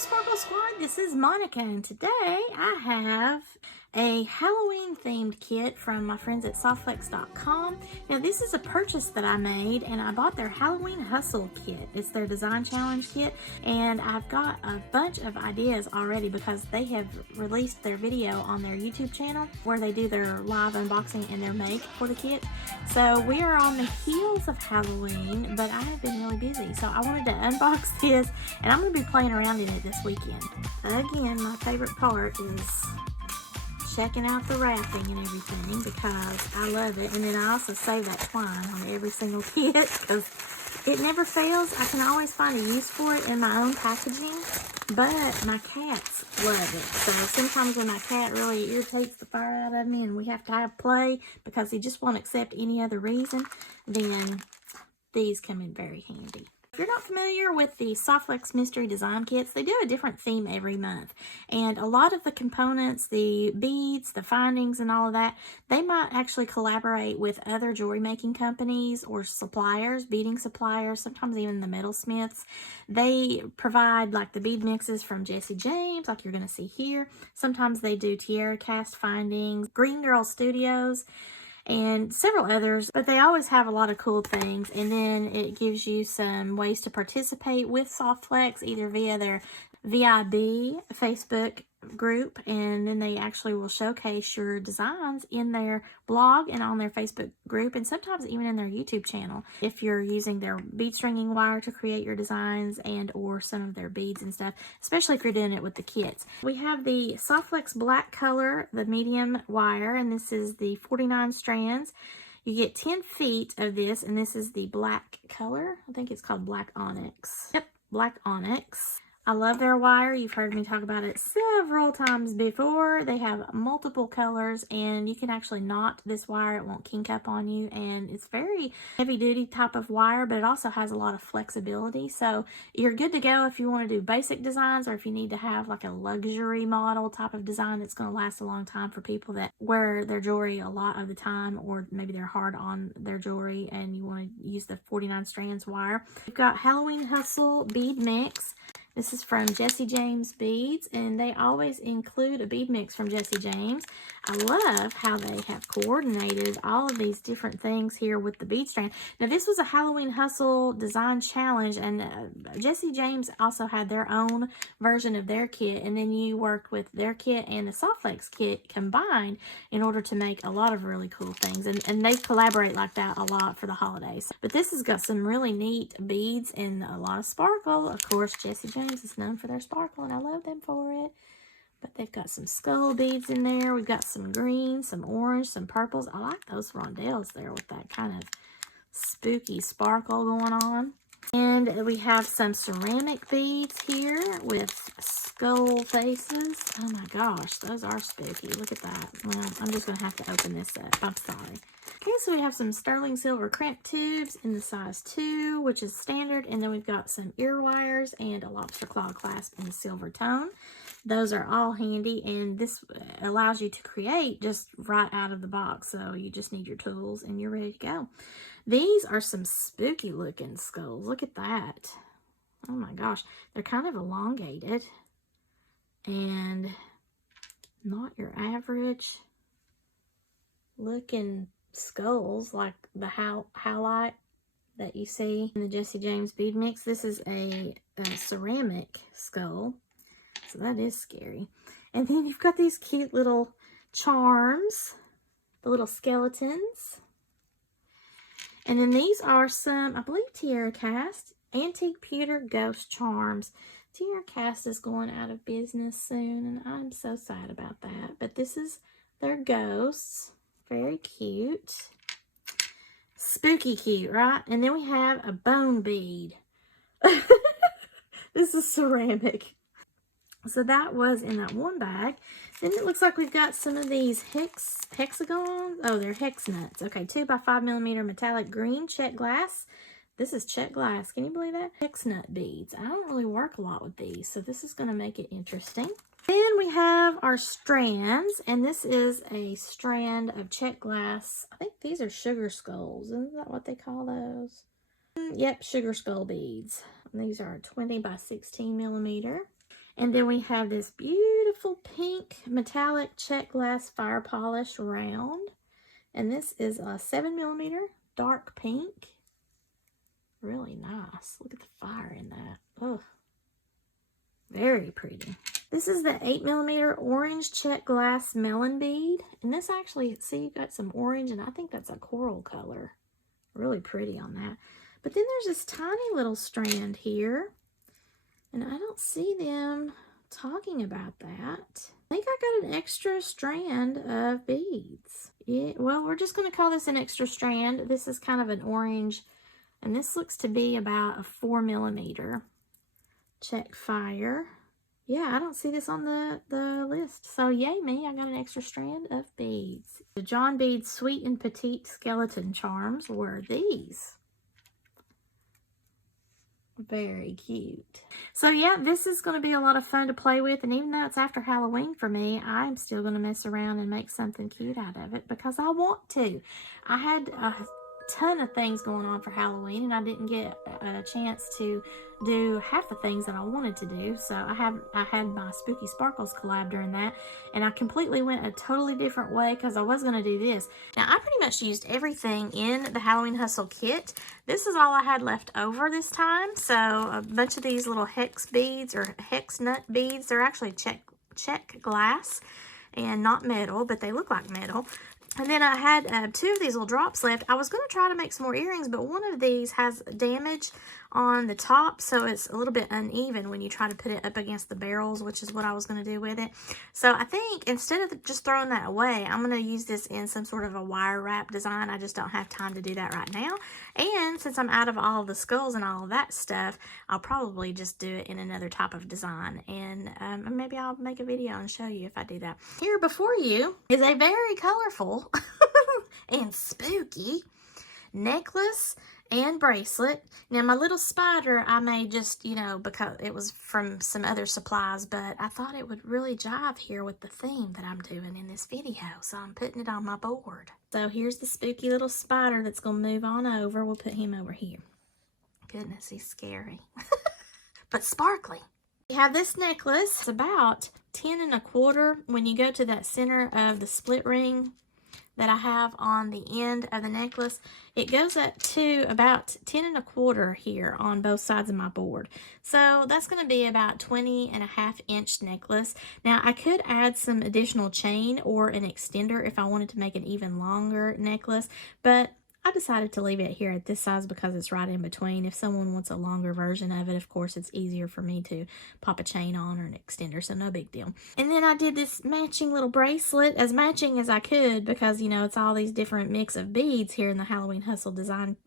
Sparkle Squad, this is Monica, and today I have a Halloween themed kit from my friends at softflex.com. Now this is a purchase that I made, and I bought their Halloween Hustle kit. It's their design challenge kit, and I've got a bunch of ideas already because they have released their video on their YouTube channel where they do their live unboxing and their make for the kit. So we are on the heels of Halloween, but I have been really busy, so I wanted to unbox this, and I'm going to be playing around in it this weekend. Again, my favorite part is checking out the wrapping and everything because I love it. And then I also save that twine on every single kit because it never fails. I can always find a use for it in my own packaging, but my cats love it. So sometimes when my cat really irritates the fire out of me and we have to have play because he just won't accept any other reason, then these come in very handy. If you're not familiar with the Softflex Mystery Design Kits, they do a different theme every month. And a lot of the components, the beads, the findings, and all of that, they might actually collaborate with other jewelry making companies or suppliers, beading suppliers, sometimes even the metalsmiths. They provide like the bead mixes from Jesse James, like you're going to see here. Sometimes they do tiara cast findings, Green Girl Studios, and several others, but they always have a lot of cool things. And then it gives you some ways to participate with Softflex, either via their VIB Facebook group, and then they actually will showcase your designs in their blog and on their Facebook group, and sometimes even in their YouTube channel if you're using their bead stringing wire to create your designs and or some of their beads and stuff, especially if you're doing it with the kits. We have the Softflex black color, the medium wire, and this is the 49 strands. You get 10 feet of this, and this is the black color. I think it's called Black Onyx. Yep, Black Onyx. I love their wire. You've heard me talk about it several times before. They have multiple colors, and you can actually knot this wire. It won't kink up on you, and it's very heavy-duty type of wire, but it also has a lot of flexibility. So you're good to go if you want to do basic designs, or if you need to have like a luxury model type of design that's going to last a long time for people that wear their jewelry a lot of the time, or maybe they're hard on their jewelry and you want to use the 49 strands wire. We've got Halloween Hustle bead mix. This is from Jesse James Beads, and they always include a bead mix from Jesse James. I love how they have coordinated all of these different things here with the bead strand. Now, this was a Halloween Hustle design challenge, and Jesse James also had their own version of their kit, and then you worked with their kit and the Softflex kit combined in order to make a lot of really cool things, and they collaborate like that a lot for the holidays. But this has got some really neat beads and a lot of sparkle. Of course, Jesse James is known for their sparkle, and I love them for it. But they've got some skull beads in there. We've got some green, some orange, some purples. I like those rondelles there with that kind of spooky sparkle going on. And we have some ceramic beads here with skull faces. Oh my gosh, those are spooky. Look at that. Well, I'm just going to have to open this up. I'm sorry. Okay, so we have some sterling silver crimp tubes in the size 2, which is standard. And then we've got some ear wires and a lobster claw clasp in the silver tone. Those are all handy, and this allows you to create just right out of the box. So you just need your tools and you're ready to go. These are some spooky looking skulls. Look at that. Oh my gosh. They're kind of elongated and not your average looking skulls like the highlight that you see in the Jesse James bead mix. This is a ceramic skull. So that is scary. And then you've got these cute little charms, the little skeletons. And then these are some, I believe, tiara cast, antique pewter ghost charms. Tiara cast is going out of business soon, and I'm so sad about that. But this is their ghosts. Very cute. Spooky cute, right? And then we have a bone bead. This is ceramic. So that was in that one bag. Then it looks like we've got some of these hexagons. Oh, they're hex nuts. Okay, 2 by 5 millimeter metallic green check glass. This is check glass. Can you believe that? Hex nut beads. I don't really work a lot with these, so this is going to make it interesting. Then we have our strands, and this is a strand of check glass. I think these are sugar skulls. Isn't that what they call those? Yep, sugar skull beads. And these are 20 by 16 millimeter. And then we have this beautiful pink metallic check glass fire polish round. And this is a 7mm dark pink. Really nice. Look at the fire in that. Oh, very pretty. This is the 8mm orange check glass melon bead. And this actually, see, you got some orange, and I think that's a coral color. Really pretty on that. But then there's this tiny little strand here. And I don't see them talking about that. I think I got an extra strand of beads. Yeah, well, we're just going to call this an extra strand. This is kind of an orange, and this looks to be about a 4mm. Check fire. Yeah, I don't see this on the list. So yay me, I got an extra strand of beads. The John Bead Sweet and Petite Skeleton Charms were these. Very cute. So yeah, this is going to be a lot of fun to play with, and even though it's after Halloween for me, I'm still going to mess around and make something cute out of it because I want to. I had a ton of things going on for Halloween, and I didn't get a chance to do half the things that I wanted to do. So I had my Spooky Sparkles collab during that, and I completely went a totally different way because I was going to do this. Now, I pretty much used everything in the Halloween Hustle kit. This is all I had left over this time. So a bunch of these little hex beads or hex nut beads, they're actually check glass and not metal, but they look like metal. And then I had 2 of these little drops left. I was going to try to make some more earrings, but one of these has damage on the top, so it's a little bit uneven when you try to put it up against the barrels, which is what I was going to do with it. So I think instead of just throwing that away, I'm going to use this in some sort of a wire wrap design. I just don't have time to do that right now. And since I'm out of all the skulls and all of that stuff, I'll probably just do it in another type of design. And maybe I'll make a video and show you if I do that. Here before you is a very colorful and spooky necklace and bracelet. Now, my little spider I made just, you know, because it was from some other supplies, but I thought it would really jive here with the theme that I'm doing in this video, so I'm putting it on my board. So here's the spooky little spider that's going to move on over. We'll put him over here. Goodness, he's scary. But sparkly. We have this necklace. It's about 10 1/4 when you go to that center of the split ring that I have on the end of the necklace. It goes up to about 10 1/4 here on both sides of my board. So that's going to be about 20.5-inch necklace. Now I could add some additional chain or an extender if I wanted to make an even longer necklace, but I decided to leave it here at this size because it's right in between. If someone wants a longer version of it, of course, it's easier for me to pop a chain on or an extender, so no big deal. And then I did this matching little bracelet, as matching as I could, because, you know, it's all these different mix of beads here in the Halloween Hustle Design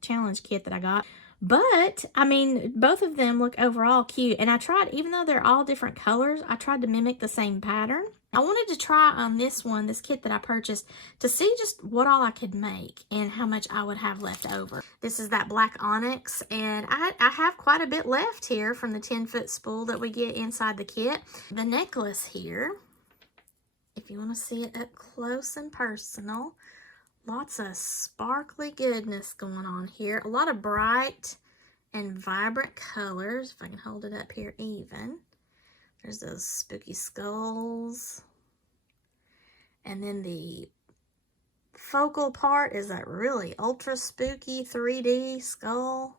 Challenge kit that I got. But, I mean, both of them look overall cute. And I tried, even though they're all different colors, I tried to mimic the same pattern. I wanted to try on this one, this kit that I purchased, to see just what all I could make and how much I would have left over. This is that black onyx, and I have quite a bit left here from the 10-foot spool that we get inside the kit. The necklace here, if you want to see it up close and personal, lots of sparkly goodness going on here. A lot of bright and vibrant colors. If I can hold it up here even. There's those spooky skulls. And then the focal part is that really ultra spooky 3D skull.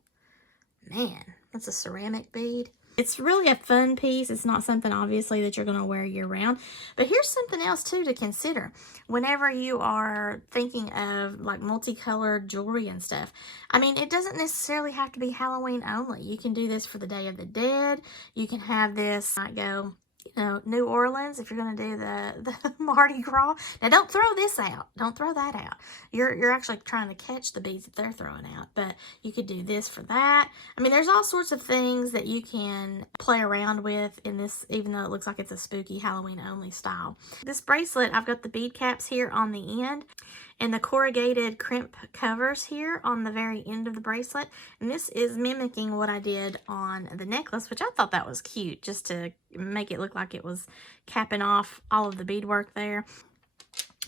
Man, that's a ceramic bead. It's really a fun piece. It's not something, obviously, that you're going to wear year-round. But here's something else, too, to consider. Whenever you are thinking of, like, multicolored jewelry and stuff. I mean, it doesn't necessarily have to be Halloween only. You can do this for the Day of the Dead. You can have this, might go, you know, New Orleans, if you're going to do the Mardi Gras. Now, don't throw this out. Don't throw that out. You're actually trying to catch the beads that they're throwing out. But you could do this for that. I mean, there's all sorts of things that you can play around with in this, even though it looks like it's a spooky Halloween only style. This bracelet, I've got the bead caps here on the end and the corrugated crimp covers here on the very end of the bracelet. And this is mimicking what I did on the necklace, which I thought that was cute, just to make it look like it was capping off all of the beadwork there.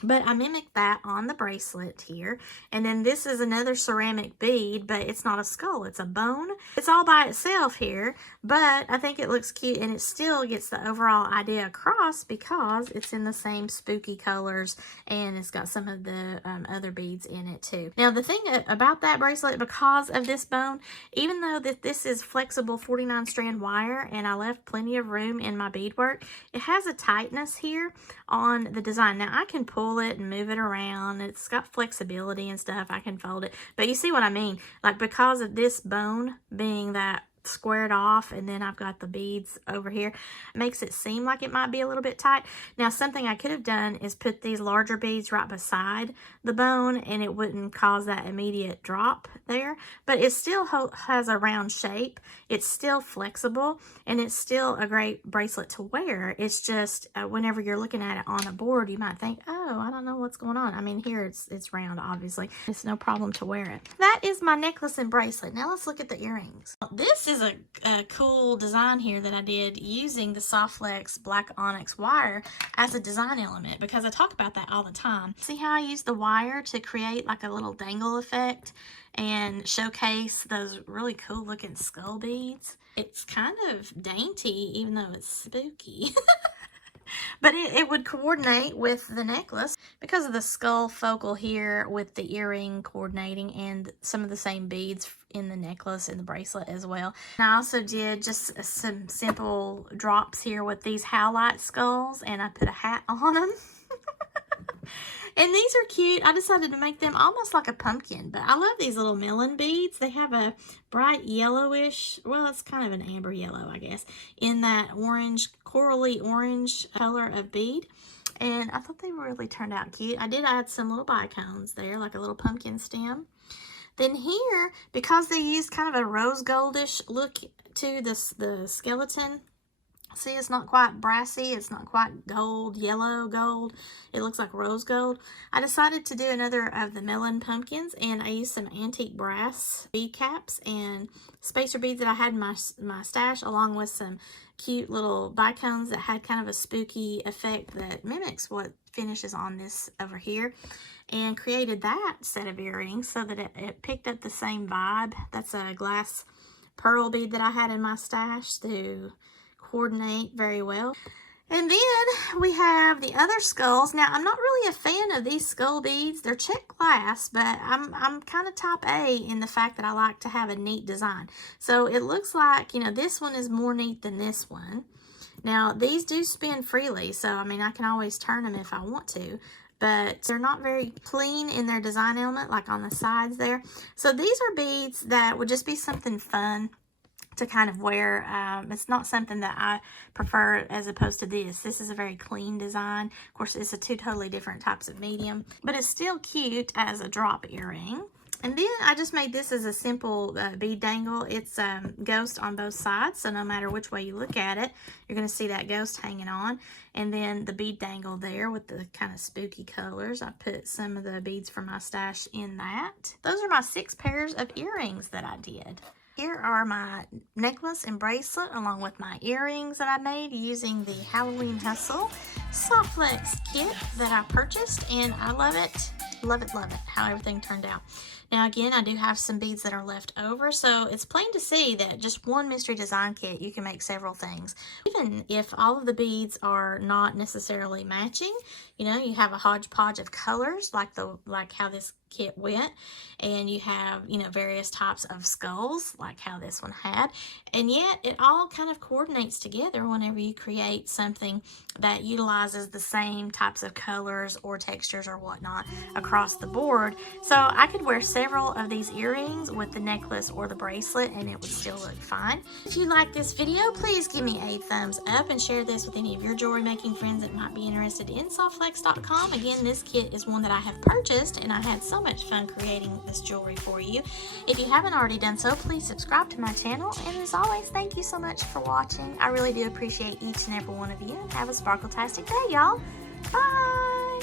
But I mimicked that on the bracelet here. And then this is another ceramic bead, but it's not a skull, it's a bone. It's all by itself here, but I think it looks cute and it still gets the overall idea across because it's in the same spooky colors and it's got some of the other beads in it too. Now the thing about that bracelet, because of this bone, even though that this is flexible 49 strand wire and I left plenty of room in my beadwork, it has a tightness here on the design. Now I can pull it and move it around. It's got flexibility and stuff. I can fold it. But you see what I mean? Like, because of this bone being that squared off and then I've got the beads over here, it makes it seem like it might be a little bit tight. Now something I could have done is put these larger beads right beside the bone and it wouldn't cause that immediate drop there, but it still has a round shape. It's still flexible and it's still a great bracelet to wear. It's just whenever you're looking at it on a board, you might think, oh, I don't know what's going on. I mean, here it's round, obviously. It's no problem to wear it. That is my necklace and bracelet. Now let's look at the earrings. This is a cool design here that I did using the Soft Flex black onyx wire as a design element, because I talk about that all the time. See how I use the wire to create like a little dangle effect and showcase those really cool looking skull beads? It's kind of dainty even though it's spooky. But it would coordinate with the necklace because of the skull focal here with the earring coordinating and some of the same beads in the necklace and the bracelet as well. And I also did just some simple drops here with these howlite skulls and I put a hat on them. And these are cute. I decided to make them almost like a pumpkin, but I love these little melon beads. They have a bright yellowish, well, it's kind of an amber yellow, I guess, in that orange, corally orange color of bead. And I thought they really turned out cute. I did add some little bicones there, like a little pumpkin stem. Then here, because they used kind of a rose goldish look to the skeleton, see, it's not quite brassy. It's not quite gold, yellow gold. It looks like rose gold. I decided to do another of the melon pumpkins, and I used some antique brass bead caps and spacer beads that I had in my stash, along with some cute little bicones that had kind of a spooky effect that mimics what finishes on this over here, and created that set of earrings so that it picked up the same vibe. That's a glass pearl bead that I had in my stash to coordinate very well. And then we have the other skulls. Now, I'm not really a fan of these skull beads. They're checked glass, but I'm kind of type A in the fact that I like to have a neat design. So it looks like, you know, this one is more neat than this one. Now, these do spin freely, so I mean, I can always turn them if I want to, but they're not very clean in their design element, like on the sides there. So these are beads that would just be something fun to kind of wear. It's not something that I prefer as opposed to this. This is a very clean design. Of course, it's two totally different types of medium, but it's still cute as a drop earring. And then I just made this as a simple bead dangle. It's ghost on both sides, so no matter which way you look at it, you're going to see that ghost hanging on. And then the bead dangle there with the kind of spooky colors. I put some of the beads from my stash in that. Those are my 6 pairs of earrings that I did. Here are my necklace and bracelet along with my earrings that I made using the Halloween Hustle Soft Flex kit that I purchased, and I love it. Love it, love it, how everything turned out. Now again, I do have some beads that are left over, so it's plain to see that just one mystery design kit, you can make several things. Even if all of the beads are not necessarily matching, you know, you have a hodgepodge of colors like how this kit went, and you have, you know, various types of skulls like how this one had, and yet it all kind of coordinates together whenever you create something that utilizes the same types of colors or textures or whatnot across the board. So I could wear several of these earrings with the necklace or the bracelet and it would still look fine. If you like this video, please give me a thumbs up and share this with any of your jewelry making friends that might be interested in softflex.com. Again, this kit is one that I have purchased and I had so much fun creating this jewelry for you. If you haven't already done so, please subscribe to my channel, and as always, thank you so much for watching. I really do appreciate each and every one of you. Have a sparkle-tastic day, y'all. Bye!